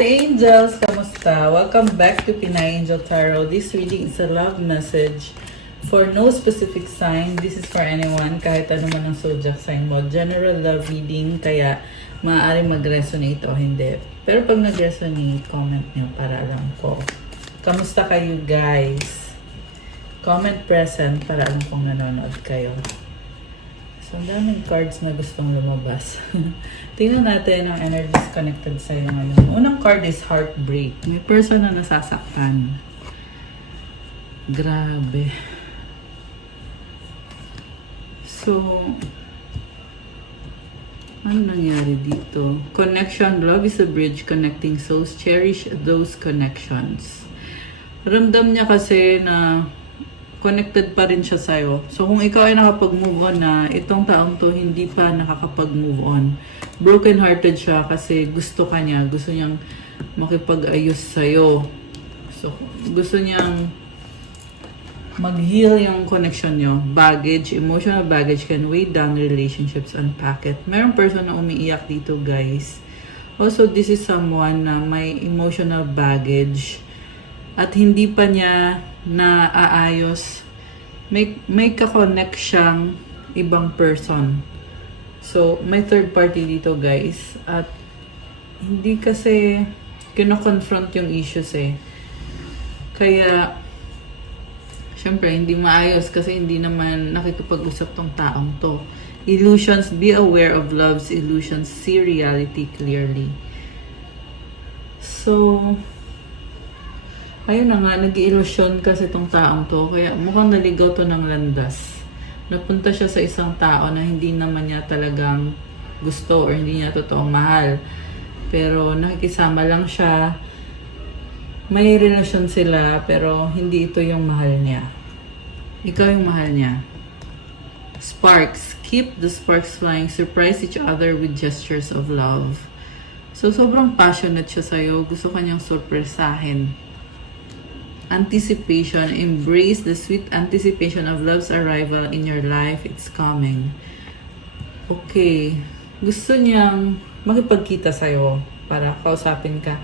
Angels! Kamusta? Welcome back to Pinay Angel Tarot. This reading is a love message for no specific sign. This is for anyone, kahit ano man ang zodiac sign mo. General love reading, kaya maaari mag-resonate o hindi. Pero pag nag-resonate, comment nyo para alam ko. Kamusta kayo guys? Comment present para alam kong nanonood kayo. So, ang daming cards na gustong lumabas. Tingnan natin ang energies connected sa'yo ngayon. Unang card is heartbreak. May person na nasasaktan. Grabe. So, ano nangyari dito? Connection. Love is a bridge connecting souls. Cherish those connections. Ramdam niya kasi na connected pa rin siya sa'yo. So, kung ikaw ay nakapag-move on na, itong taong to hindi pa nakakapag-move on. Broken-hearted siya kasi gusto ka niya. Gusto niyang makipag-ayos sa'yo. So, gusto niyang mag-heal yung connection niyo. Baggage, emotional baggage can weigh down relationships, unpack it. Merong person na umiiyak dito, guys. Also, this is someone na may emotional baggage at hindi pa niya naaayos, may ka-connect siyang ibang person. So, may third party dito guys. At hindi kasi kino-confront yung issues eh. Kaya, syempre, hindi maayos kasi hindi naman nakikipag-usap tong taong to. Illusions, be aware of love's illusions, see reality clearly. So, ayun na nga, nag-iilusyon kasi itong taong to. Kaya mukhang naligaw to ng landas. Napunta siya sa isang tao na hindi naman niya talagang gusto or hindi niya totoong mahal. Pero nakikisama lang siya. May relasyon sila pero hindi ito yung mahal niya. Ikaw yung mahal niya. Sparks. Keep the sparks flying. Surprise each other with gestures of love. So sobrang passionate siya sa'yo. Gusto kanyang surpresahin. Anticipation. Embrace the sweet anticipation of love's arrival in your life. It's coming. Okay. Gusto niyang makipagkita sa'yo para kausapin ka.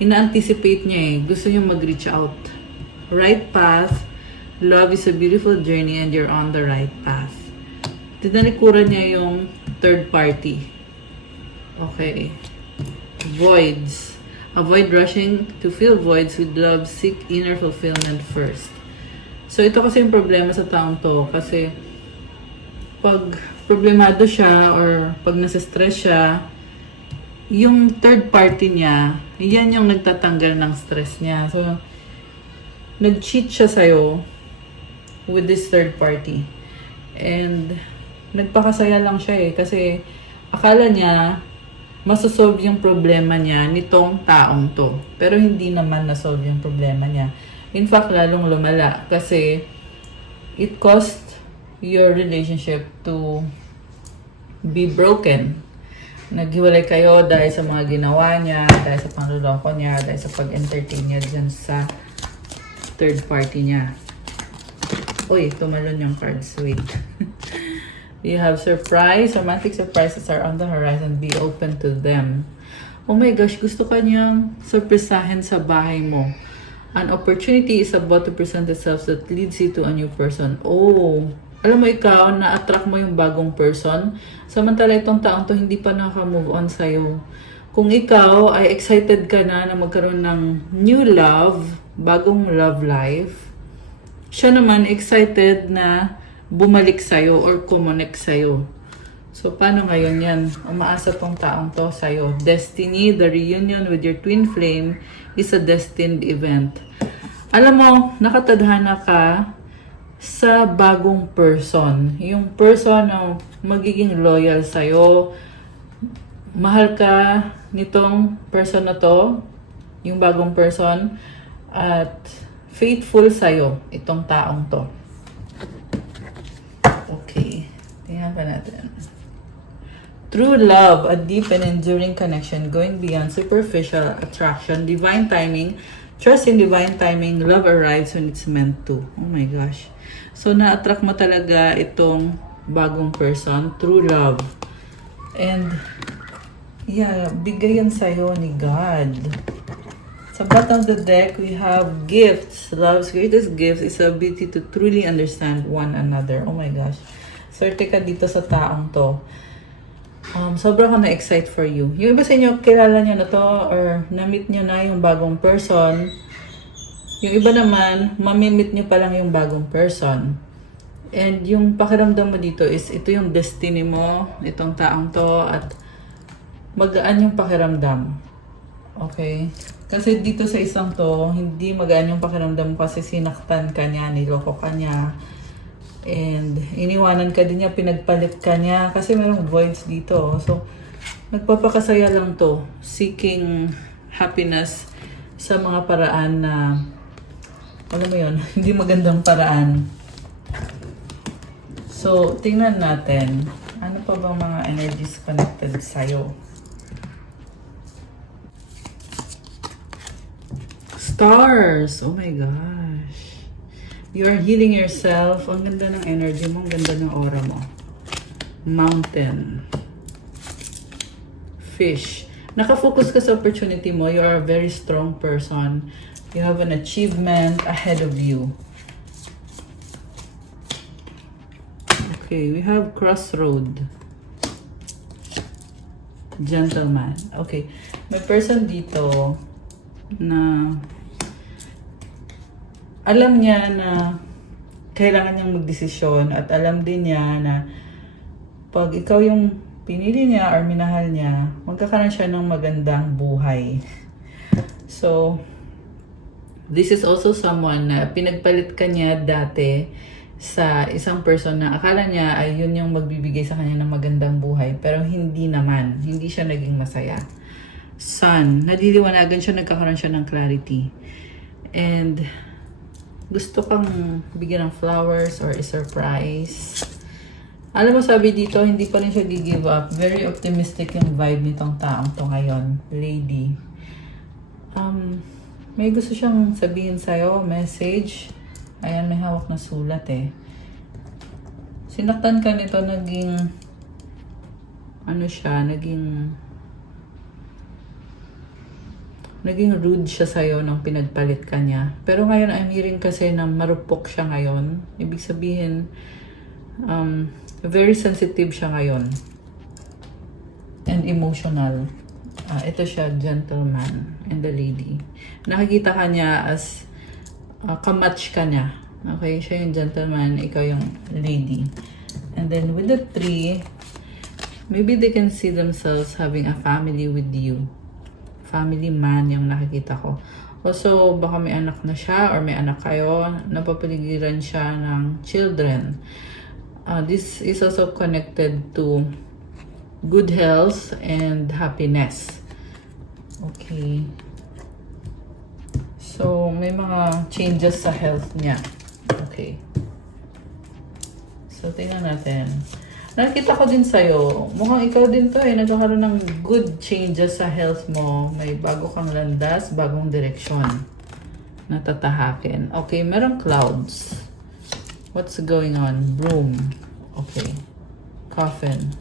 Ina-anticipate niya eh. Gusto niyang mag-reach out. Right path. Love is a beautiful journey and you're on the right path. Tinalikuran niya yung third party. Okay. Voids. Avoid rushing to fill voids with love. Seek inner fulfillment first. So, ito kasi yung problema sa taong to. Kasi, pag problemado siya or pag nasa-stress siya, yung third party niya, yan yung nagtatanggal ng stress niya. So, nag-cheat siya sa'yo with this third party. And, nagpakasaya lang siya eh. Kasi, akala niya, masosolve yung problema niya nitong taong to. Pero hindi naman nasolve yung problema niya. In fact, lalong lumala. Kasi, it caused your relationship to be broken. Naghiwalay kayo dahil sa mga ginawa niya, dahil sa panluloko niya, dahil sa pag-entertain niya dyan sa third party niya. Uy, tumalon yung cards. Wait. You have surprise. Romantic surprises are on the horizon. Be open to them. Oh my gosh, gusto ka niyang surprisahin sa bahay mo. An opportunity is about to present itself that leads you to a new person. Oh, alam mo ikaw, na-attract mo yung bagong person. Samantala itong taong to hindi pa naka-move on sa'yo. Kung ikaw ay excited ka na magkaroon ng new love, bagong love life, siya naman excited na bumalik sa'yo or kumonek sa'yo. So, paano ngayon yan? Umaasa tong taong to sa'yo. Destiny, the reunion with your twin flame is a destined event. Alam mo, nakatadhana ka sa bagong person. Yung person na magiging loyal sa'yo. Mahal ka nitong person na to, yung bagong person, at faithful sa'yo, itong taong to. Okay. Tingnan pa natin. True love, a deep and enduring connection going beyond superficial attraction, divine timing, trust in divine timing, love arrives when it's meant to. Oh my gosh. So, na-attract mo talaga itong bagong person, true love. And Yeah, bigay yan sa'yo ni God. Sa bottom of the deck, we have gifts. Love's greatest gift is the ability to truly understand one another. Oh my gosh. Swerte ka dito sa taong to. Sobrang ka na-excite for you. Yung iba sa inyo, kilala nyo na to or na-meet nyo na yung bagong person. Yung iba naman, mamimit nyo pa lang yung bagong person. And yung pakiramdam mo dito is ito yung destiny mo, itong taong to, at magaan yung pakiramdam. Okay? Kasi dito sa isang to, hindi magaan yung pakiramdam kasi sinaktan ka niya, niloko ka niya. And iniwanan ka din niya, pinagpalit ka niya kasi merong voids dito. So, nagpapakasaya lang to, seeking happiness sa mga paraan na, alam mo yun, hindi magandang paraan. So, tingnan natin, ano pa bang mga energies connected sa'yo? Stars! Oh my gosh! You are healing yourself. Ang ganda ng energy mo. Ang ganda ng aura mo. Mountain. Fish. Nakafocus ka sa opportunity mo. You are a very strong person. You have an achievement ahead of you. Okay, we have crossroad. Gentleman. Okay. May person dito na alam niya na kailangan niyang magdesisyon at alam din niya na pag ikaw yung pinili niya or minahal niya, magkakaroon siya ng magandang buhay. So, this is also someone na pinagpalit ka niya dati sa isang person na akala niya ay yun yung magbibigay sa kanya ng magandang buhay. Pero hindi naman. Hindi siya naging masaya. Sun. Nadiliwanagan siya, nagkakaroon siya ng clarity. And gusto kang bigyan ng flowers or i-surprise. Alam mo, sabi dito, hindi pa rin siya gi-give up. Very optimistic yung vibe nitong taong to ngayon. Lady. May gusto siyang sabihin sa'yo, message. Ayan, may hawak na sulat eh. Sinaktan ka nito, naging rude siya sa'yo nang pinagpalit ka niya. Pero ngayon, I'm hearing kasi na marupok siya ngayon. Ibig sabihin, very sensitive siya ngayon. And emotional. Ito siya, gentleman and the lady. Nakikita ka niya as kamatch ka niya. Okay, siya yung gentleman, ikaw yung lady. And then with the three, maybe they can see themselves having a family with you. Family man yung nakikita ko. Also, baka may anak na siya or may anak kayo, napapaligiran siya ng children. This is also connected to good health and happiness. Okay. So, may mga changes sa health niya. Okay. So, tingnan natin. Nakita ko din sa'yo, mukhang ikaw din to eh, nagkakaroon ng good changes sa health mo. May bago kang landas, bagong direksyon na tatahakin. Okay, merong clouds. What's going on? Broom. Okay. Coffin.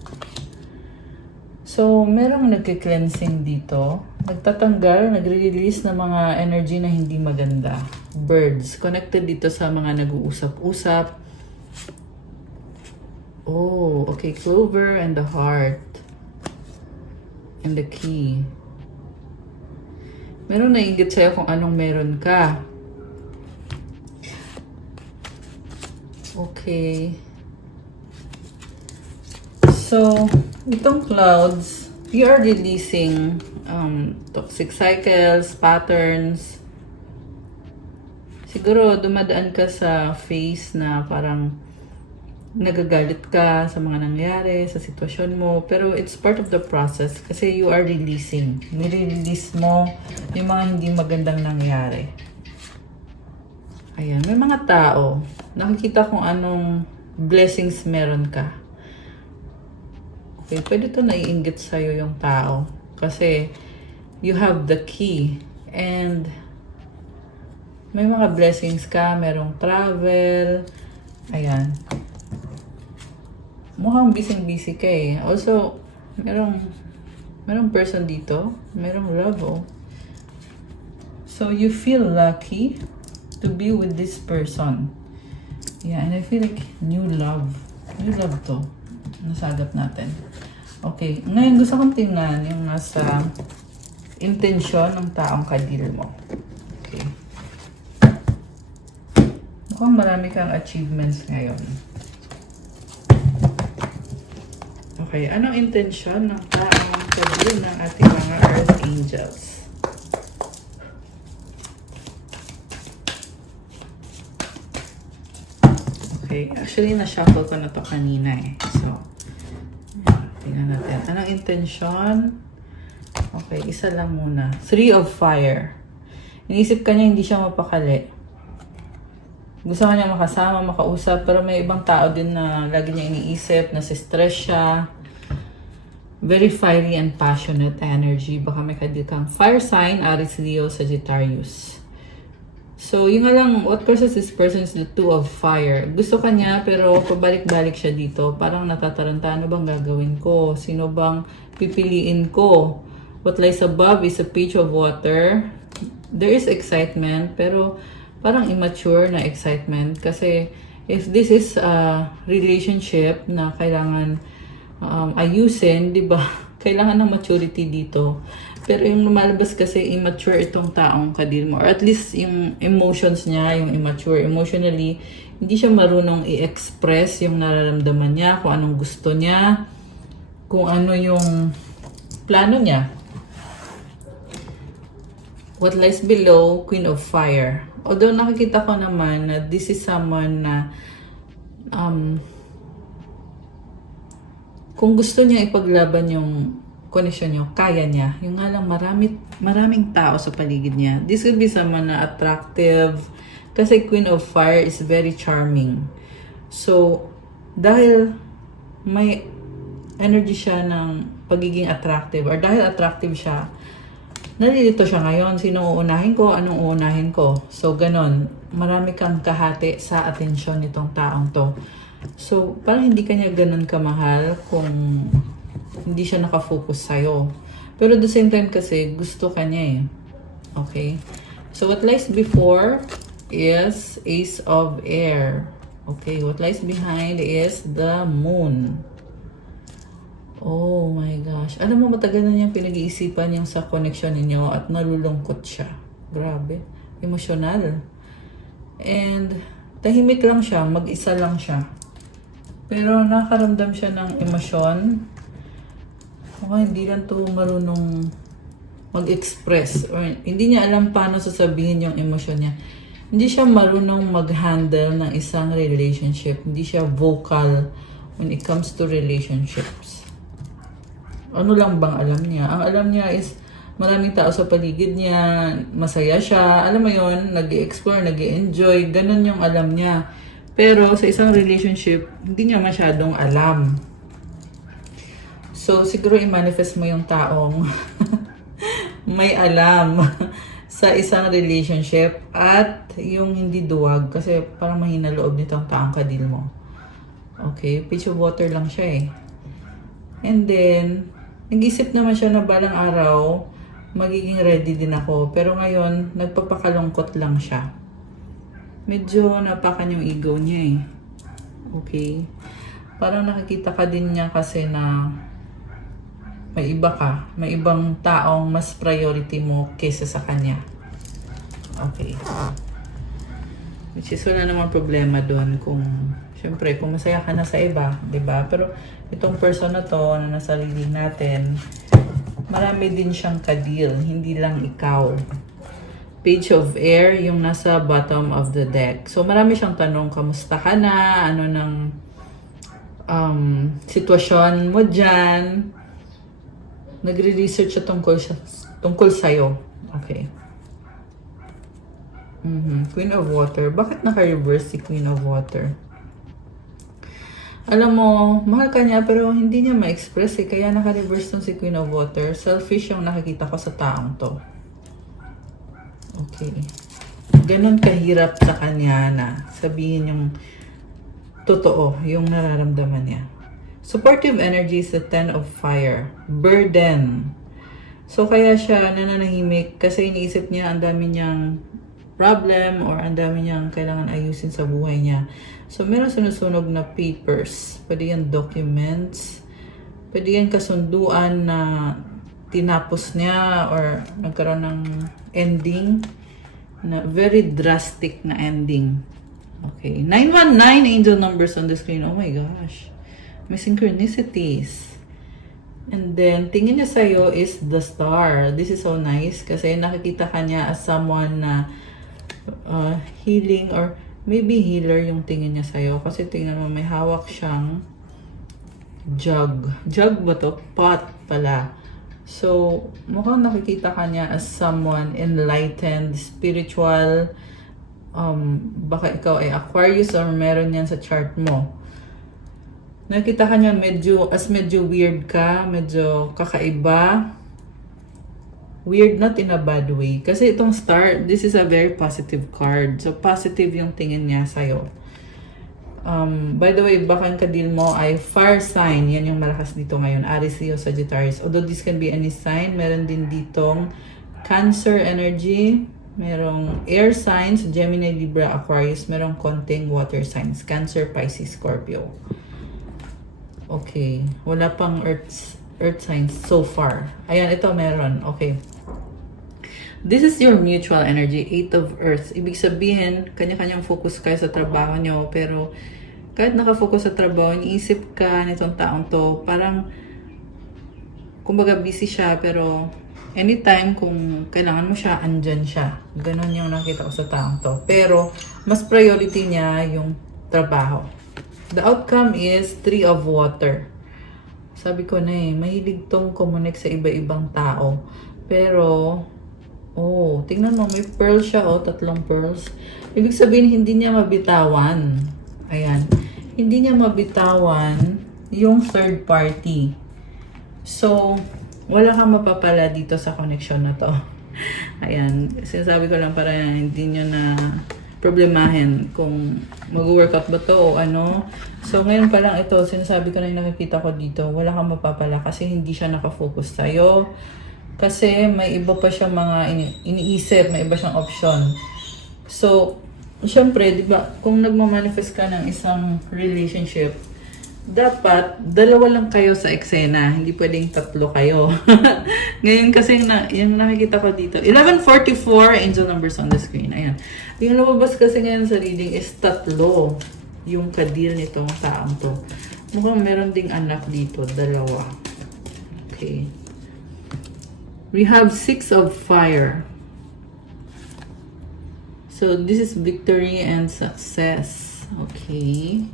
So, merong nagki-cleansing dito. Nagtatanggal, nagre-release ng mga energy na hindi maganda. Birds. Connected dito sa mga nag-uusap-usap. Oh, okay. Clover and the heart. And the key. Meron nainggit sa'yo kung anong meron ka. Okay. So, itong clouds, you are releasing toxic cycles, patterns. Siguro, dumadaan ka sa phase na parang nagagalit ka sa mga nangyari, sa sitwasyon mo, pero it's part of the process kasi you are releasing. Nire-release mo yung mga hindi magandang nangyari. Ayan, may mga tao, nakikita kung anong blessings meron ka. Okay, pwede to naiinggit sa'yo yung tao kasi you have the key and may mga blessings ka, merong travel, ayan. Mukhang busy-busy ka eh. Also, merong Merong person dito. Merong love, oh. So, you feel lucky to be with this person. Yeah, and I feel like new love. New love to. Nasagap natin. Okay. Ngayon, gusto kong tingnan yung nasa intensyon ng taong kadil mo. Okay. Mukhang marami kang achievements ngayon. Okay. Anong intensyon ng taong kadil ng ating mga Earth Angels? Okay. Actually, na-shuffle ko na to kanina eh. So, tingnan natin. Anong intensyon? Okay, isa lang muna. 3 of Fire. Iniisip ka niya hindi siya mapakali. Gusto ka niya makasama, makausap, pero may ibang tao din na lagi niya iniisip, nasi-stress siya. Very fiery and passionate energy. Baka may kadil kang fire sign, Aries, Leo, Sagittarius. So, yun nga lang, what causes this person is the 2 of Fire. Gusto ka niya, pero pabalik-balik siya dito. Parang natataranta, ano bang gagawin ko? Sino bang pipiliin ko? What lies above is a Page of Water. There is excitement, pero parang immature na excitement. Kasi, if this is a relationship na kailangan ayusin, di ba? Kailangan ng maturity dito. Pero yung lumalabas kasi immature itong taong kadil mo. Or at least yung emotions niya, yung immature. Emotionally, hindi siya marunong i-express yung nararamdaman niya, kung anong gusto niya, kung ano yung plano niya. What lies below, Queen of Fire. Although nakikita ko naman na this is someone na kung gusto niya ipaglaban yung connection niyo, kaya niya. Yung nga lang maraming tao sa paligid niya. This could be someone na attractive. Kasi Queen of Fire is very charming. So, dahil may energy siya ng pagiging attractive or dahil attractive siya, nalilito siya ngayon. Sino uunahin ko? Anong uunahin ko? So, ganon. Marami kang kahati sa atensyon nitong taong to. So, parang hindi kanya ganon kamahal kung hindi siya nakafocus sa'yo. Pero at the same time kasi, gusto ka niya eh. Okay? So, what lies before is Ace of Air. Okay? What lies behind is the Moon. Oh my gosh. Alam mo, matagal na niyang pinag-iisipan yung sa connection ninyo at nalulungkot siya. Grabe. Emosyonal. And, tahimik lang siya. Mag-isa lang siya. Pero nakaramdam siya ng emosyon. Okay, hindi lang to marunong mag-express or hindi niya alam paano sasabihin yung emosyon niya. Hindi siya marunong mag-handle ng isang relationship. Hindi siya vocal when it comes to relationships. Ano lang bang alam niya? Ang alam niya is maraming tao sa paligid niya, masaya siya, alam mo yon, nag-i-explore, nag-i-enjoy, ganun yung alam niya. Pero sa isang relationship, hindi niya masyadong alam. So, siguro i-manifest mo yung taong may alam sa isang relationship at yung hindi duwag kasi parang mahina loob nitong taong kadil mo. Okay? Page of Water lang siya eh. And then, nag-isip naman siya na balang araw, magiging ready din ako. Pero ngayon, nagpapakalungkot lang siya. Medyo napakan yung ego niya eh. Okay? Parang nakikita ka din niya kasi na may iba ka, may ibang taong mas priority mo kaysa sa kanya. Okay. Which is wala namang problema doon kung, syempre, kung masaya ka na sa iba, di ba? Pero itong person na to, na nasa liling natin, marami din siyang kadil, hindi lang ikaw. Page of Air, yung nasa bottom of the deck. So, marami siyang tanong, kamusta ka na? Ano ng sitwasyon mo dyan? Nagre-research siya tungkol sa'yo. Okay. Queen of Water. Bakit naka-reverse si Queen of Water? Alam mo, mahal ka niya pero hindi niya ma-express eh. Kaya naka-reverse tong si Queen of Water. Selfish yung nakikita ko sa taong to. Okay. Ganon kahirap sa kanya na sabihin yung totoo, yung nararamdaman niya. Supportive energy is the 10 of Fire. Burden. So, kaya siya nananahimik kasi iniisip niya ang dami niyang problem or ang dami niyang kailangan ayusin sa buhay niya. So, meron sinusunog na papers. Pwede yan documents. Pwede yan kasunduan na tinapos niya or nagkaroon ng ending na very drastic na ending. Okay. 919 angel numbers on the screen. Oh my gosh. May synchronicities. And then, tingin niya sa'yo is the star. This is so nice kasi nakikita ka niya as someone na healing or maybe healer yung tingin niya sa'yo. Kasi tingnan mo, may hawak siyang jug. Jug ba to? Pot pala. So, mukhang nakikita ka niya as someone enlightened, spiritual. Baka ikaw ay Aquarius or meron yan sa chart mo. Nakita ka niya medyo weird ka, medyo kakaiba. Weird not in a bad way. Kasi itong star, this is a very positive card. So, positive yung tingin niya sa'yo. By the way, baka ang kadil mo ay fire sign. Yan yung malakas dito ngayon. Aries, Leo, Sagittarius. Although this can be any sign, meron din ditong Cancer energy. Merong air signs, Gemini, Libra, Aquarius. Merong konting water signs, Cancer, Pisces, Scorpio. Okay. Wala pang earth signs so far. Ayan, ito meron. Okay. This is your mutual energy, 8 of Earth. Ibig sabihin, kanya-kanyang focus kayo sa trabaho nyo. Pero, kahit nakafocus sa trabaho, iniisip ka nitong taong to, parang, kumbaga busy siya, pero, anytime kung kailangan mo siya, andyan siya. Ganon yung nakita ko sa taong to. Pero, mas priority niya yung trabaho. The outcome is 3 of water. Sabi ko na mahilig tong connect sa iba-ibang tao. Pero, tingnan mo, may pearl siya, 3 pearls. Ibig sabihin, hindi niya mabitawan. Ayan. Hindi niya mabitawan yung third party. So, wala kang mapapala dito sa connection na to. Ayan. Sinasabi ko lang para hindi nyo na problemahin kung mag-workout ba to o ano. So, ngayon pa lang ito, sinasabi ko na yung nakikita ko dito, wala kang mapapala kasi hindi siya nakafocus sa'yo. Kasi may iba pa siya mga iniisip, may iba siyang option. So, syempre, di ba, kung nagmamanifest ka ng isang relationship, dapat, 2 lang kayo sa eksena. Hindi pwedeng 3 kayo. Ngayon kasi, yung nakikita ko dito, 1144 angel numbers on the screen. Ayan. Yung lumabas kasi ngayon sa reading is 3 yung kadil nitong taong to. Mukhang meron ding anak dito, 2. Okay. We have 6 of fire. So, this is victory and success. Okay.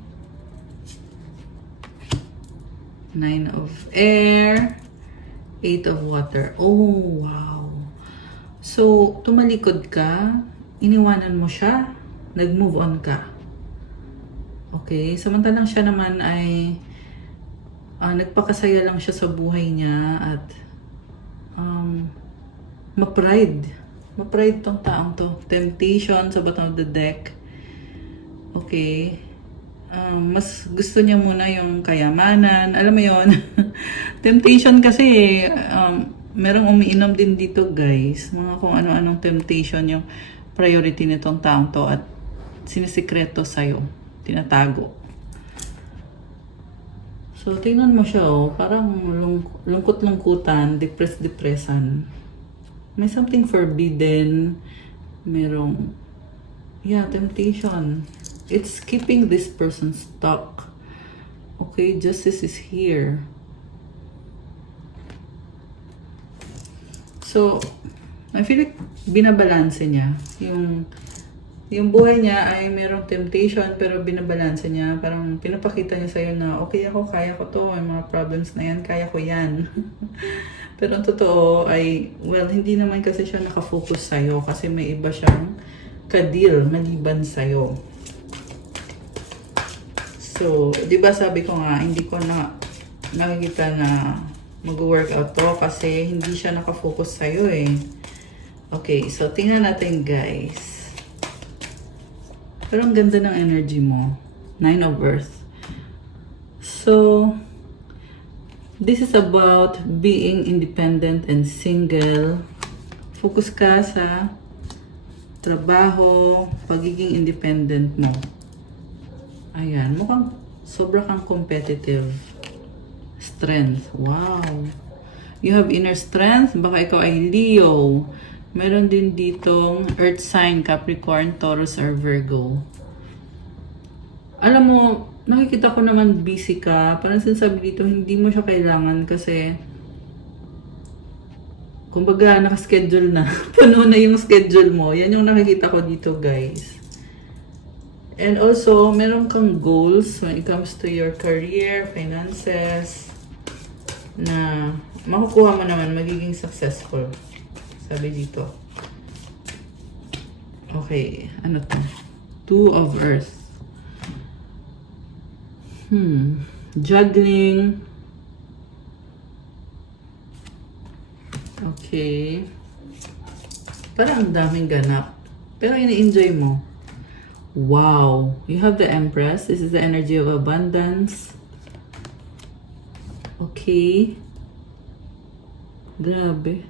9 of air, 8 of water. Oh, wow. So, tumalikod ka, iniwanan mo siya, nag-move on ka. Okay, samantalang siya naman ay nagpakasaya lang siya sa buhay niya at ma-pride. Ma-pride tong taong to. Temptation sa bottom of the deck. Okay. Mas gusto niya muna yung kayamanan. Alam mo yon. Temptation kasi, merong umiinom din dito, guys. Mga kung ano-anong temptation yung priority nitong taong to at sinisikreto sa'yo. Tinatago. So, tingnan mo siya, parang lungkot-lungkutan, depressed-depressan. May something forbidden. Merong, temptation. It's keeping this person stuck. Okay, justice is here. So, I feel like binabalanse niya. Yung buhay niya ay merong temptation pero binabalanse niya. Parang pinapakita niya sa'yo na okay ako, kaya ko to. Yung mga problems na yan, kaya ko yan. Pero ang totoo ay, hindi naman kasi siya nakafocus sa'yo kasi may iba siyang kadil maliban sa'yo. So, di ba sabi ko nga, hindi ko na nakikita na mag-workout to kasi hindi siya nakafocus sa'yo eh. Okay, so tingnan natin guys. Pero ang ganda ng energy mo. 9 of Earth. So, This is about being independent and single. Focus ka sa trabaho, pagiging independent mo. Ayan, mukhang sobra kang competitive. Strength. Wow. You have inner strength. Baka ikaw ay Leo. Meron din ditong Earth sign, Capricorn, Taurus, or Virgo. Alam mo, nakikita ko naman busy ka. Parang sinasabi dito, hindi mo siya kailangan kasi kumbaga nakaschedule na. Puno na yung schedule mo. Yan yung nakikita ko dito, guys. And also, meron kang goals when it comes to your career, finances, na makukuha mo naman, magiging successful. Sabi dito. Okay, ano to? Two of Earth. Juggling. Okay. Parang ang daming ganap. Pero ini-enjoy mo. Wow. You have the Empress. This is the energy of abundance. Okay. Grabe.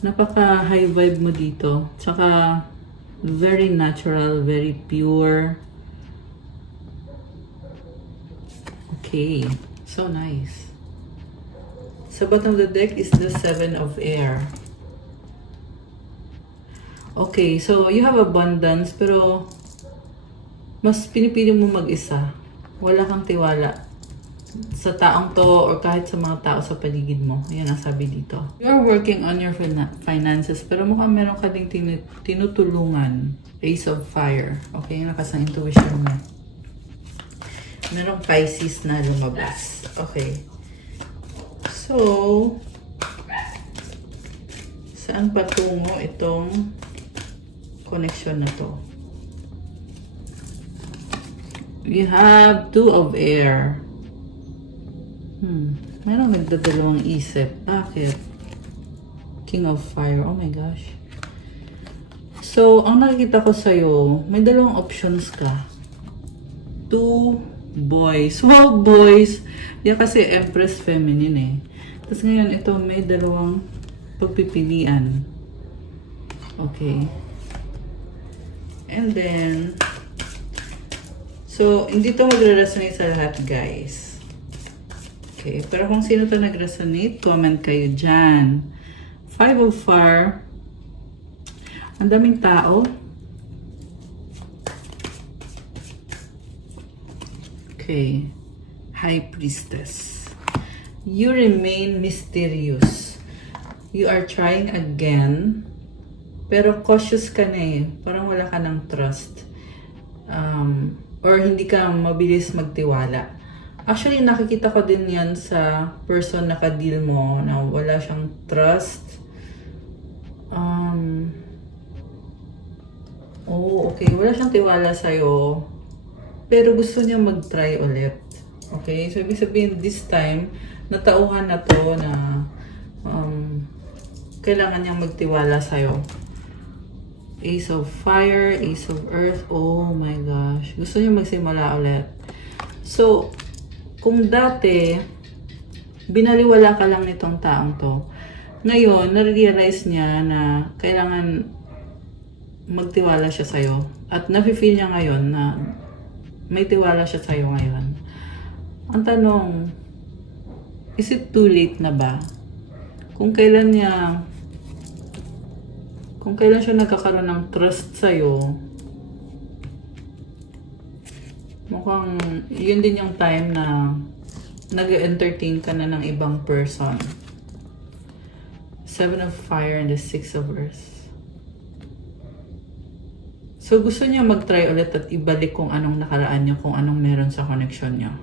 Napaka high vibe mo dito. Tsaka very natural, very pure. Okay. So nice. Sa bottom of the deck is the Seven of Air. Okay, so you have abundance pero mas pinipili mo mag-isa. Wala kang tiwala sa taong to or kahit sa mga tao sa paligid mo. Ayan ang sabi dito. You're working on your finances pero mukhang meron ka ding tinutulungan. Ace of Fire. Okay, lakas ng intuition mo. Merong Pisces na lumabas. Okay. So, saan patungo itong connection na to? You have Two of Air. Mayroong nagdadalawang isip. Bakit? King of Fire. Oh my gosh. So, ang nakikita ko sa'yo, may dalawang options ka. Two boys. Wow, boys! Yan kasi Empress Feminine eh. Tapos ngayon, ito may dalawang pagpipilian. Okay. And then, so, hindi to magre-resonate sa lahat, guys. Okay. Pero kung sino to nag-resonate, comment kayo dyan. Five of Fire. Ang daming tao. Okay. High Priestess. You remain mysterious. You are trying again. Pero cautious ka na eh. Parang wala ka ng trust. Or hindi ka mabilis magtiwala. Actually, nakikita ko din yan sa person na ka-deal mo na wala siyang trust. Oh, okay. Wala siyang tiwala sa'yo. Pero gusto niya mag-try ulit. Okay? So, ibig sabihin, this time, natauhan na to na kailangan niyang magtiwala sa'yo. Ace of Fire, Ace of Earth. Oh my gosh. Gusto niya magsimula ulit. So, kung dati, binaliwala ka lang nitong taong to, ngayon, na-realize niya na kailangan magtiwala siya sa'yo. At nafe-feel niya ngayon na may tiwala siya sa'yo ngayon. Ang tanong, is it too late na ba? Kung kailan siya nagkakaroon ng trust sa'yo, mukhang yun din yung time na nag-entertain ka na ng ibang person. Seven of Fire and the Six of Earth. So, gusto niya mag-try ulit at ibalik kung anong nakaraan niya, kung anong meron sa connection niya.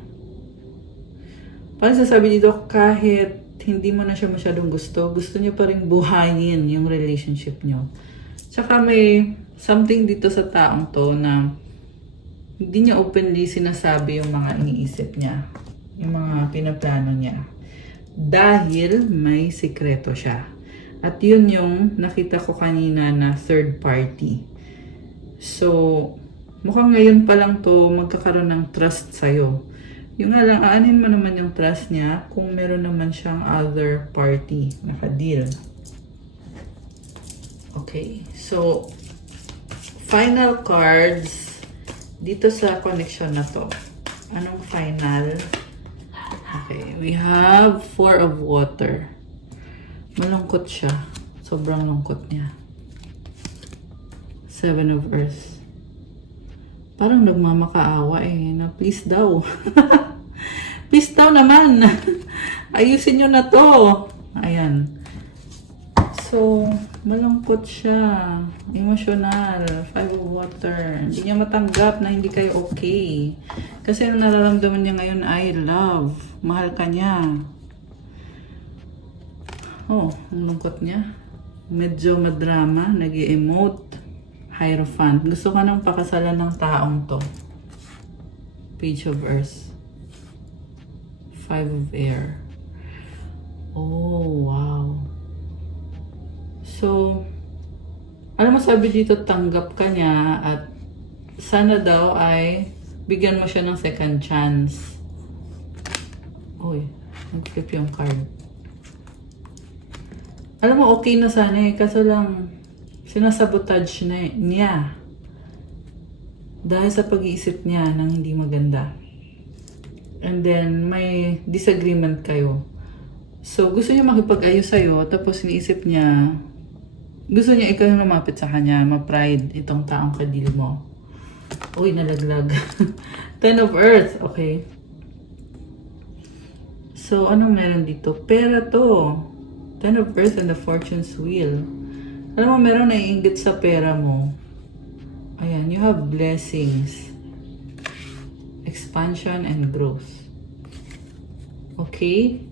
Parang sasabi dito, kahit hindi mo na siya masyadong gusto niya pa rin buhayin yung relationship niyo. Tsaka may something dito sa taong to na hindi niya openly sinasabi yung mga iniisip niya, yung mga pinaplano niya. Dahil may sikreto siya. At yun yung nakita ko kanina na third party. So, mukhang ngayon pa lang to magkakaroon ng trust sa'yo. Yung nga lang, aanin mo naman yung trust niya kung meron naman siyang other party naka-deal. Okay, so final cards dito sa connection na to. Anong final? Okay, we have 4 of water. Malungkot siya. Sobrang lungkot niya. 7 of earth. Parang nagmamakaawa eh. Na please daw. Please daw naman. Ayusin nyo na to. Ayan. So, malungkot siya. Emotional. 5 of water. Hindi niya matanggap na hindi kayo okay. Kasi ang nararamdaman niya ngayon ay love. Mahal ka niya. Oh, ang lungkot niya. Medyo madrama. Nag-i-emote. Hierophant. Gusto ka nang pakasalan ng taong to. Page of earth. 5 of air. Oh, wow. So, alam mo sabi dito, tanggap ka niya at sana daw ay bigyan mo siya ng second chance. Uy, nag-flip yung card. Alam mo, okay na sana eh. Kaso lang, sinasabotage na niya. Dahil sa pag-iisip niya ng hindi maganda. And then, may disagreement kayo. So, gusto niya makipag-ayos sa'yo, tapos iniisip niya, gusto niya ikaw yung lumapit sa kanya, ma-pride itong taong kadil mo. Uy, nalaglag. 10 of earth, okay. So, anong meron dito? Pera to. 10 of earth and the fortune's wheel. Alam mo, meron naiinggit sa pera mo. Ayan, you have blessings. Expansion and growth. Okay?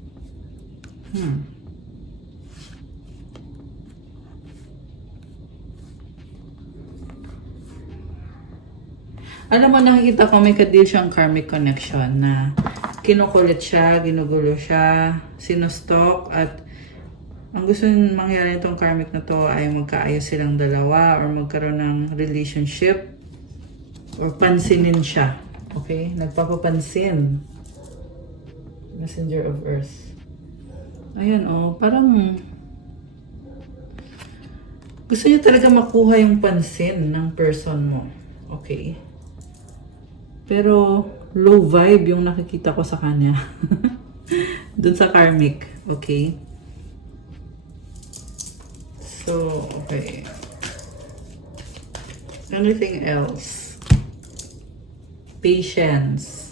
Alam mo, nakikita ko may kadil siyang karmic connection na kinukulit siya, ginugulo siya, sinustok, at ang gusto mangyari nitong karmic na to ay magkaayos silang dalawa or magkaroon ng relationship or pansinin siya. Okay? Nagpapapansin. Messenger of Earth. Ayan, oh. Parang gusto niya talaga makuha yung pansin ng person mo. Okay? Pero low vibe yung nakikita ko sa kanya. Dun sa karmic. Okay? So, okay. Anything else? Patience.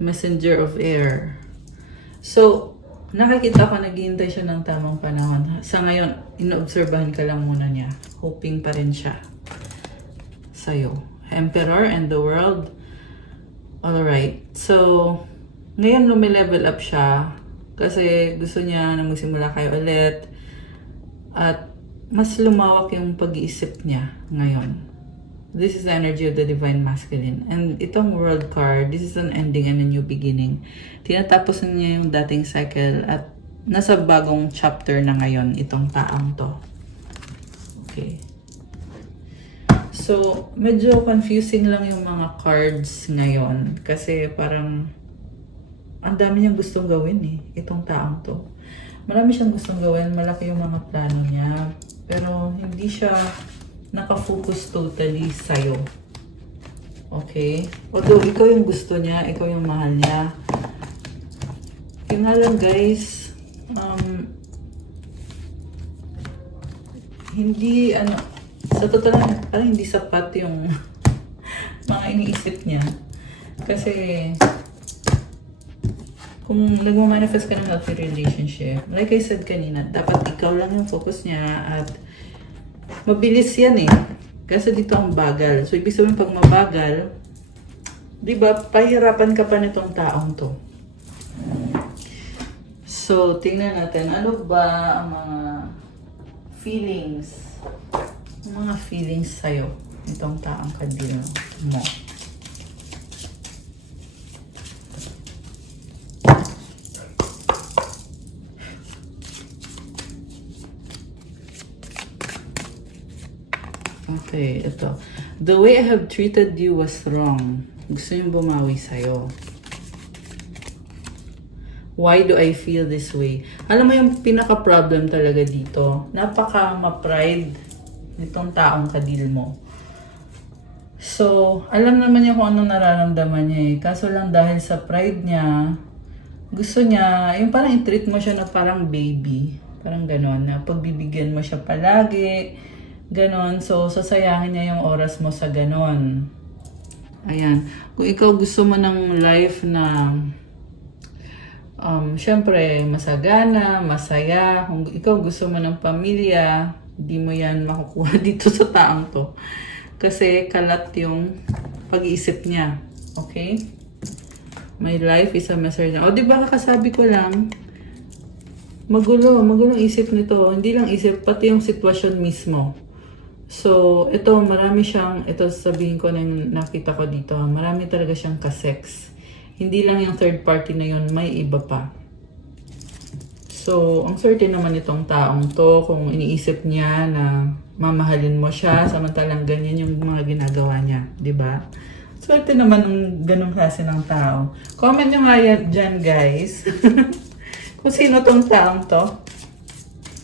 Messenger of air. So, nakikita ko naghihintay siya ng tamang panahon. Sa ngayon, inoobserbahan ka lang muna niya. Hoping pa rin siya sa'yo. Emperor and the world. Alright. So, ngayon lumilevel up siya kasi gusto niya na magsimula kayo ulit. At mas lumawak yung pag-iisip niya ngayon. This is the energy of the Divine Masculine. And itong World card, this is an ending and a new beginning. Tinatapos niya yung dating cycle at nasa bagong chapter na ngayon itong taong to. Okay. So, medyo confusing lang yung mga cards ngayon. Kasi parang ang dami niyang gustong gawin eh, itong taong to. Marami siyang gustong gawin, malaki yung mga plano niya, pero hindi siya nakafocus totally sa'yo. Okay? Although ikaw yung gusto niya, ikaw yung mahal niya. Yung nga lang guys, hindi, sa totoo lang, parang hindi sapat yung mga iniisip niya. Kasi, kung nag-manifest ka ng healthy relationship, like I said kanina, dapat ikaw lang yung focus niya at mabilis yan eh. Kasi dito ang bagal. So, ibig sabihin pag mabagal, di ba, pahirapan ka pa nitong taong to. So, tingnan natin, ano ba ang mga feelings? Ang mga feelings sa'yo, itong taong kadil mo. Okay, ito. The way I have treated you was wrong. Gusto niyang bumawi sa'yo. Why do I feel this way? Alam mo yung pinaka-problem talaga dito, napaka-ma-pride nitong taong kadil mo. So, alam naman niya kung anong nararamdaman niya eh. Kaso lang dahil sa pride niya, gusto niya, yung parang i-treat mo siya na parang baby. Parang ganon, na pagbibigyan mo siya palagi, ganon. So, sasayangin niya yung oras mo sa ganon. Ayan. Kung ikaw gusto mo ng life na, syempre, masagana, masaya. Kung ikaw gusto mo ng pamilya, di mo yan makukuha dito sa taong to. Kasi kalat yung pag-iisip niya. Okay? My life is a mess right now. O, di ba kakasabi ko lang, magulong isip nito. Hindi lang isip, pati yung sitwasyon mismo. So, ito, marami siyang, ito sabihin ko na yung nakita ko dito, marami talaga siyang kasex. Hindi lang yung third party na yun, may iba pa. So, ang swerte naman itong taong to, kung iniisip niya na mamahalin mo siya, samantalang ganyan yung mga ginagawa niya, di ba? Swerte naman ng ganong klase ng tao. Comment nyo nga yan dyan, guys. Kung sino tong taong to.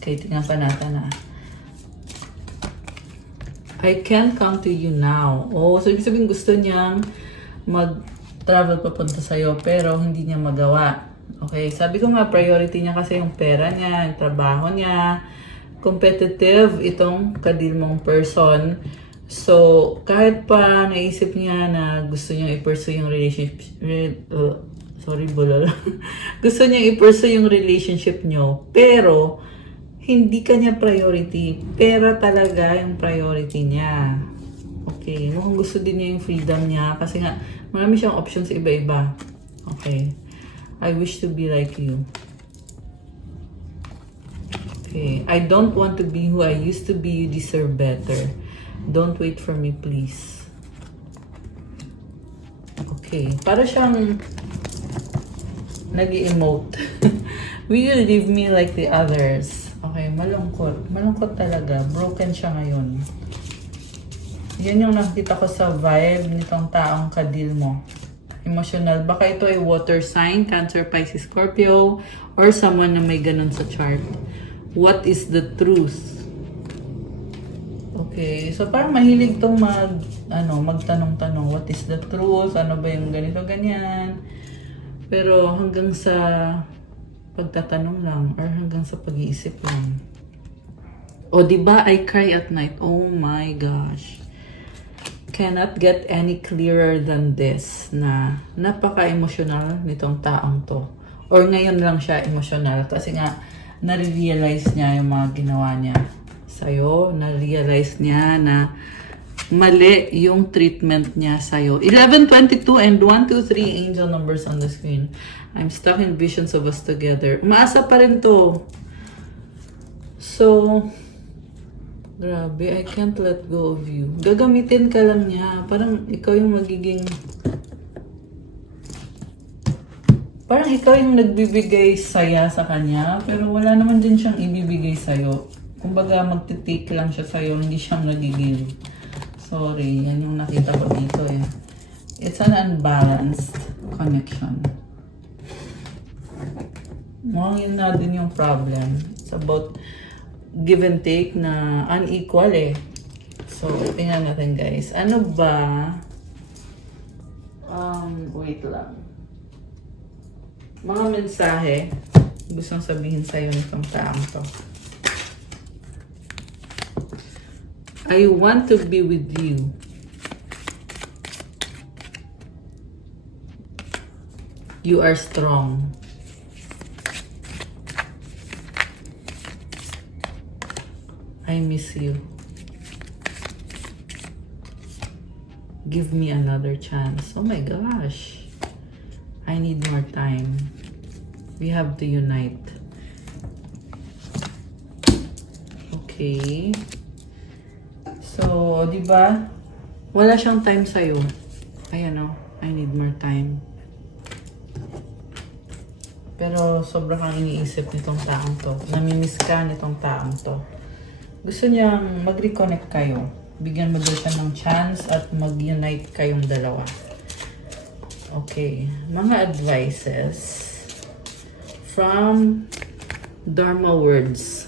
Okay, tingnan pa natin na. I can't come to you now. Oh, so ibig sabihin gusto niyang mag-travel papunta sa'yo, pero hindi niya magawa. Okay, sabi ko nga, priority niya kasi yung pera niya, yung trabaho niya, competitive itong kadil mong person. So, kahit pa naisip niya na gusto niyang i-pursue yung relationship, gusto niyang i-pursue yung relationship niyo, pero hindi kanya priority. Pera talaga yung priority niya. Okay, mukhang gusto din niya yung freedom niya kasi nga, marami siyang options iba-iba. Okay. I wish to be like you. Okay. I don't want to be who I used to be. You deserve better. Don't wait for me, please. Okay. Para siyang nag-emote. Will you leave me like the others? Okay. Malungkot. Malungkot talaga. Broken siya ngayon. Yan yung nakita ko sa vibe nitong taong kadil mo. Emotional. Baka ito ay water sign, Cancer, Pisces, Scorpio, or someone na may ganun sa chart. What is the truth? Okay. So, parang mahilig tong magtanong-tanong. What is the truth? Ano ba yung ganito, ganyan? Pero hanggang sa pagtatanong lang or hanggang sa pag-iisip lang. O, diba? I cry at night. Oh my gosh. Cannot get any clearer than this na napaka-emotional nitong taong to. Or ngayon lang siya emotional kasi nga na-realize niya yung mga ginawa niya sa'yo. Na-realize niya na mali yung treatment niya sa'yo. 11:22 and 123 angel numbers on the screen. I'm stuck in visions of us together. Umaasa pa rin to. So, grabe, I can't let go of you. Gagamitin ka lang niya. Parang ikaw yung magiging... Parang ikaw yung nagbibigay saya sa kanya, pero wala naman din siyang ibibigay sa'yo. Kumbaga, magtitake lang siya sa'yo, hindi siyang nagigil. Sorry, yan yung nakita ko dito eh. It's an unbalanced connection. Mukhang yun na din yung problem. It's about give and take na unequal eh. So, tingnan natin guys. Ano ba? Wait lang. Mga mensahe gustong sabihin sa'yo nitong taong to. I want to be with you. You are strong. I miss you. Give me another chance. Oh my gosh. I need more time. We have to unite. Okay. So, di ba? Wala siyang time sa'yo. Ayan o. I need more time. Pero sobra kang iniisip nitong taong to. Namimiss ka nitong taong to. Gusto niyang mag-reconnect kayo. Bigyan mo daw siya ng chance at mag-unite kayong dalawa. Okay, mga advices from Dharma Words.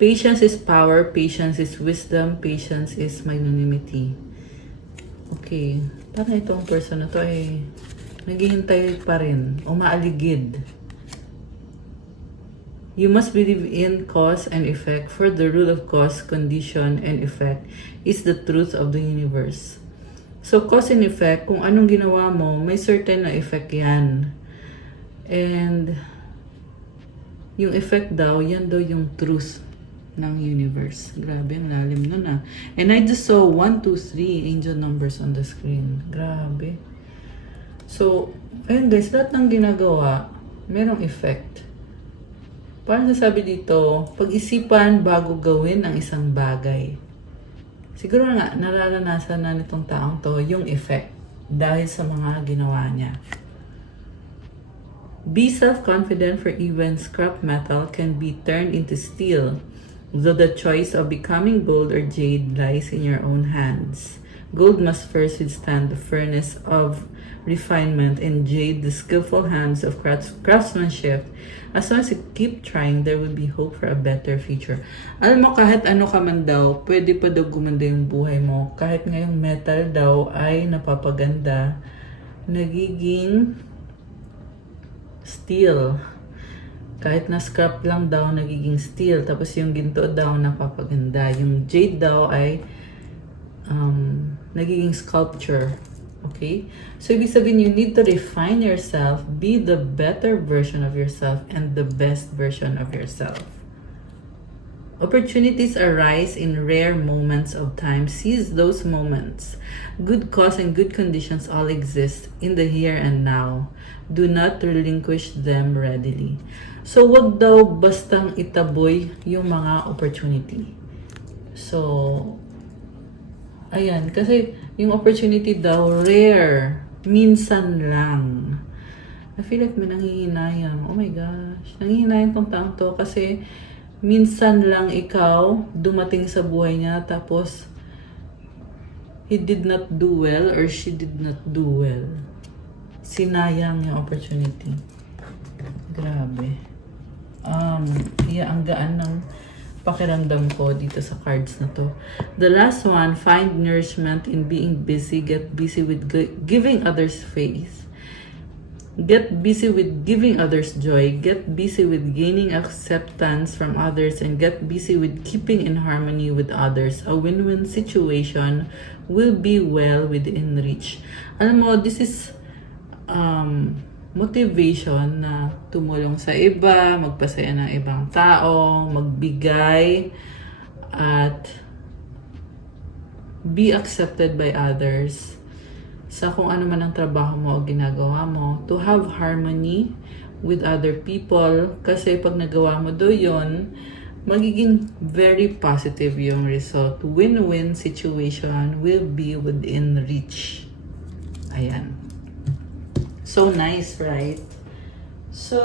Patience is power, patience is wisdom, patience is magnanimity. Okay, parang itong person na to ay naghihintay pa rin, umaaligid. You must believe in cause and effect, for the rule of cause, condition, and effect is the truth of the universe. So, cause and effect, kung anong ginawa mo, may certain na effect yan. And, yung effect daw, yan daw yung truth ng universe. Grabe, ang lalim nun ah. And I just saw 1, 2, 3 angel numbers on the screen. Grabe. So, ayun guys, lahat ng ginagawa, merong effect. Parang sasabi dito, pag-isipan bago gawin ang isang bagay. Siguro nga, nararanasan na nitong taong to yung effect dahil sa mga ginawa niya. Be self-confident, for even scrap metal can be turned into steel, though the choice of becoming gold or jade lies in your own hands. Gold must first withstand the furnace of refinement, and jade the skillful hands of craftsmanship. As long as you keep trying, there will be hope for a better future. Alam mo, kahit ano ka man daw, pwede pa daw gumanda yung buhay mo. Kahit ngayong metal daw ay napapaganda, nagiging steel. Kahit na scrap lang daw, nagiging steel. Tapos yung ginto daw, napapaganda. Yung jade daw ay nagiging sculpture. Okay? So, ibig sabihin, you need to refine yourself, be the better version of yourself, and the best version of yourself. Opportunities arise in rare moments of time. Seize those moments. Good cause and good conditions all exist in the here and now. Do not relinquish them readily. So, wag daw bastang itaboy yung mga opportunity. So, ayan, kasi yung opportunity daw, rare. Minsan lang. I feel like may nanghihinayang. Oh my gosh. Nanghihinayang tong taong to kasi minsan lang ikaw dumating sa buhay niya tapos he did not do well or she did not do well. Sinayang yung opportunity. Grabe. Ang gaan ng pakiramdam ko dito sa cards na to. The last one, find nourishment in being busy. Get busy with giving others faith. Get busy with giving others joy. Get busy with gaining acceptance from others, and get busy with keeping in harmony with others. A win-win situation will be well within reach. Alam mo, this is motivation na tumulong sa iba, magpasaya ng ibang tao, magbigay, at be accepted by others sa kung ano man ang trabaho mo o ginagawa mo. To have harmony with other people, kasi pag nagawa mo do yun, magiging very positive yung result. Win-win situation will be within reach. Ayan. So nice, right? So,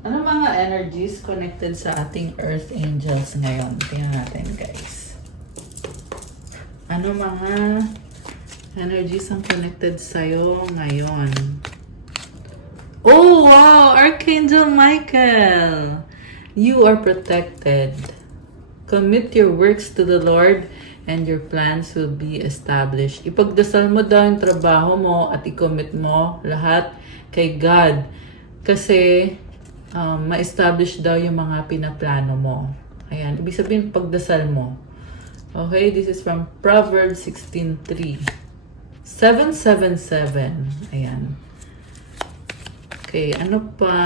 ano mga energies connected sa ating Earth Angels ngayon? Tingnan natin, guys. Ano mga energies ang connected sa'yo ngayon? Oh, wow! Archangel Michael! You are protected. Commit your works to the Lord and your plans will be established. Ipagdasal mo daw yung trabaho mo at i-commit mo lahat kay God. Kasi ma-establish daw yung mga pinaplano mo. Ayan. Ibig sabihin, pagdasal mo. Okay? This is from Proverbs 16:3. 777. Ayan. Okay. Ano pa?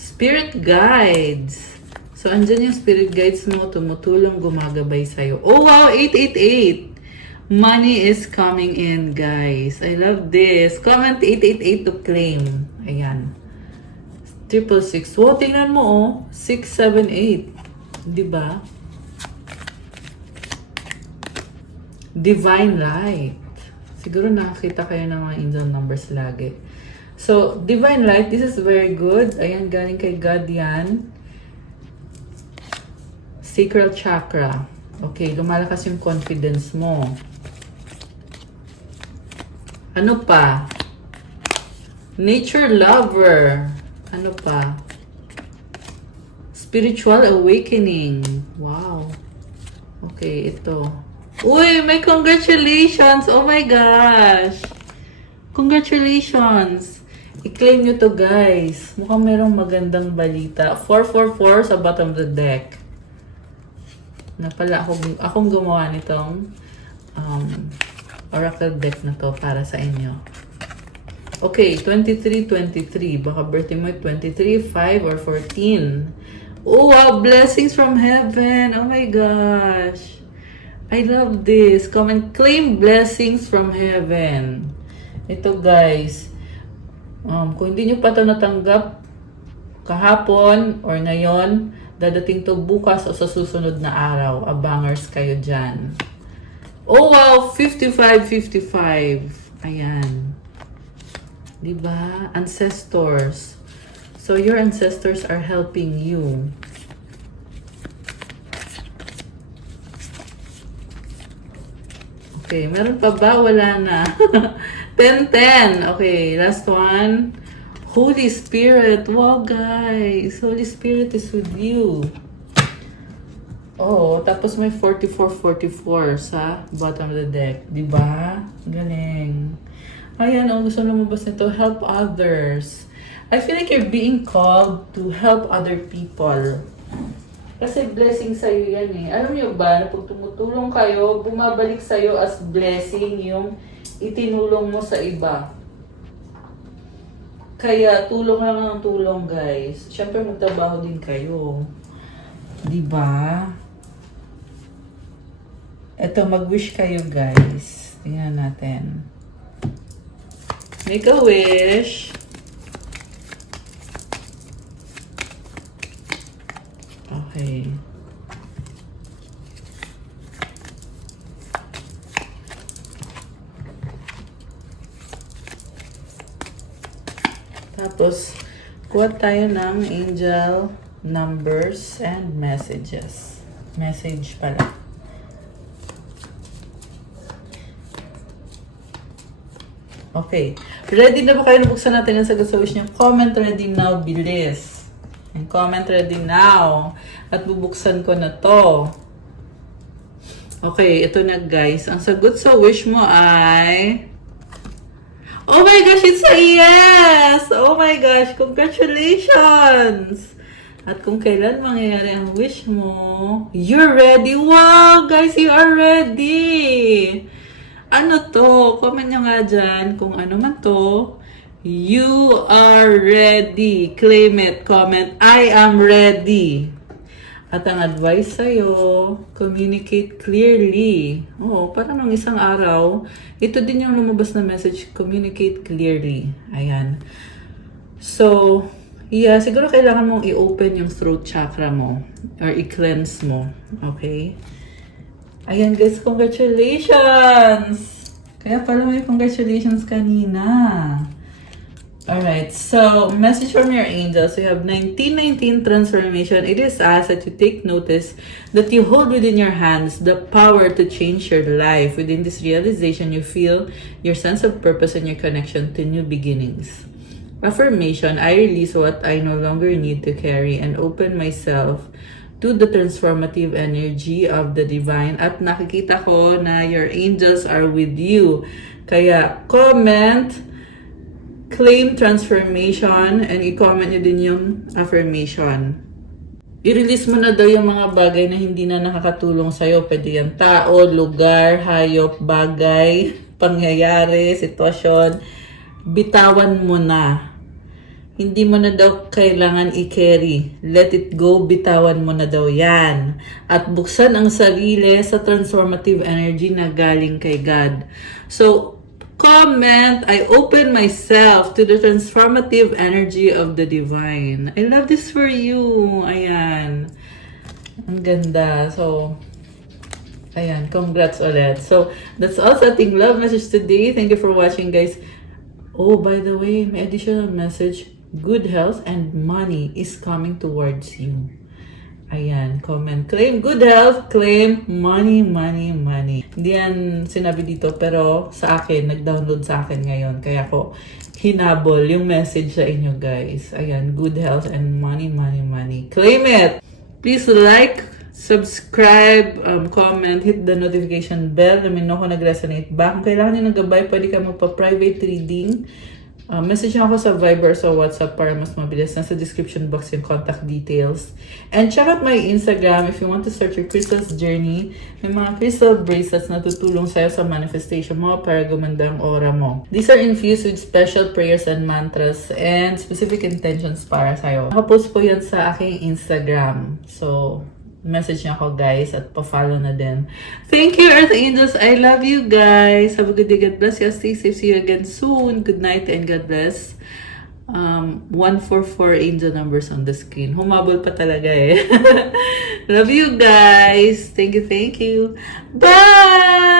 Spirit guides. So, andyan yung spirit guides mo, tumutulong, gumagabay sa'yo. Oh, wow! 888! Money is coming in, guys. I love this. Comment 888 to claim. Ayan. 666. Wow, tingnan mo, oh. 678. Diba? Divine light. Siguro nakakita kayo ng mga angel numbers lagi. So, divine light, this is very good. Ayan, galing kay God yan. Sacral chakra. Okay, lumalakas yung confidence mo. Ano pa? Nature lover. Ano pa? Spiritual awakening. Wow. Okay, ito. Uy, may congratulations! Oh my gosh! Congratulations! I-claim nyo to, guys. Mukhang merong magandang balita. 444 sa bottom of the deck. Na pala, akong gumawa nitong oracle deck na to para sa inyo. Okay, 23-23. Baka birthday mo 23, 5, or 14. Oh, wow! Blessings from heaven! Oh my gosh! I love this. Come and claim blessings from heaven. Ito, guys. Kung hindi nyo pa ito natanggap kahapon or ngayon, dadating to bukas o sa susunod na araw. Abangers kayo dyan. Oh, wow! 55-55. Ayan. Diba? Ancestors. So, your ancestors are helping you. Okay, meron pa ba? Wala na. 10-10. Okay, last one. Holy Spirit. Wow, guys. Holy Spirit is with you. Oh, tapos may 44-44 sa bottom of the deck. Diba? Galing. Ayan, gusto lumabas nito. Help others. I feel like you're being called to help other people. Kasi blessing sa'yo yan eh. Alam niyo ba, na pag tumutulong kayo, bumabalik sa'yo as blessing yung itinulong mo sa iba. Kaya tulong lang ng tulong, guys. Siyempre magtrabaho din kayo. Diba? Eto, mag-wish kayo, guys. Tingnan natin. Make a wish. Okay. Tapos, kuha tayo ng angel numbers and messages. Message pala. Okay. Ready na ba kayo? Nabuksan natin ang sagot sa wish niyo. Comment ready now, bilis. And comment ready now. At bubuksan ko na to. Okay, ito na, guys. Ang sagot sa wish mo ay... Oh my gosh, it's a yes! Oh my gosh, congratulations! At kung kailan mangyayari ang wish mo, you're ready! Wow, guys, you are ready! Ano to? Comment nyo nga dyan kung ano man to. You are ready. Claim it. Comment, I am ready. At ang advice sa'yo, communicate clearly. Oo, parang nung isang araw, ito din yung lumabas na message, communicate clearly. Ayan. So, yeah, siguro kailangan mong i-open yung throat chakra mo or i-cleanse mo. Okay? Ayan, guys, congratulations! Kaya pala may congratulations kanina. Alright, so message from your angels. We have 1919 transformation. It is asked that you take notice that you hold within your hands the power to change your life. Within this realization, you feel your sense of purpose and your connection to new beginnings. Affirmation, I release what I no longer need to carry and open myself to the transformative energy of the divine. At nakikita ko na your angels are with you. Kaya comment, claim transformation, and i-comment nyo din yung affirmation. I-release mo na daw yung mga bagay na hindi na nakakatulong sa'yo. Pwede yan tao, lugar, hayop, bagay, pangyayari, sitwasyon. Bitawan mo na. Hindi mo na daw kailangan i-carry. Let it go, bitawan mo na daw yan. At buksan ang sarili sa transformative energy na galing kay God. So, comment, I open myself to the transformative energy of the divine. I love this for you. Ayan. Ang ganda. So, ayan. Congrats ulit. So, that's all sa ating love message today. Thank you for watching, guys. Oh, by the way, may additional message. Good health and money is coming towards you. Ayan, comment. Claim good health, claim money, money, money. Hindi yan sinabi dito, pero sa akin, nag-download sa akin ngayon. Kaya ko hinabol yung message sa inyo, guys. Ayan, good health and money, money, money. Claim it! Please like, subscribe, comment, hit the notification bell. Let me know kung nag-resonate ba. Kung kailangan nyo ng gabay, pwede ka magpa-private reading. Message nyo ako sa Viber or sa WhatsApp para mas mabilis. Nasa description box yung contact details. And check out my Instagram if you want to start your crystals journey. May mga crystal bracelets na tutulong sa'yo sa manifestation mo para gumanda ang aura mo. These are infused with special prayers and mantras and specific intentions para sa'yo. Nakapost po yan sa aking Instagram. So, message niyo ako, guys, at pa-follow na din. Thank you, Earth Angels. I love you, guys. Have a good day. God bless you. Stay safe. See you again soon. Good night and God bless. 144 angel numbers on the screen. Humabol pa talaga eh. Love you, guys. Thank you, thank you. Bye!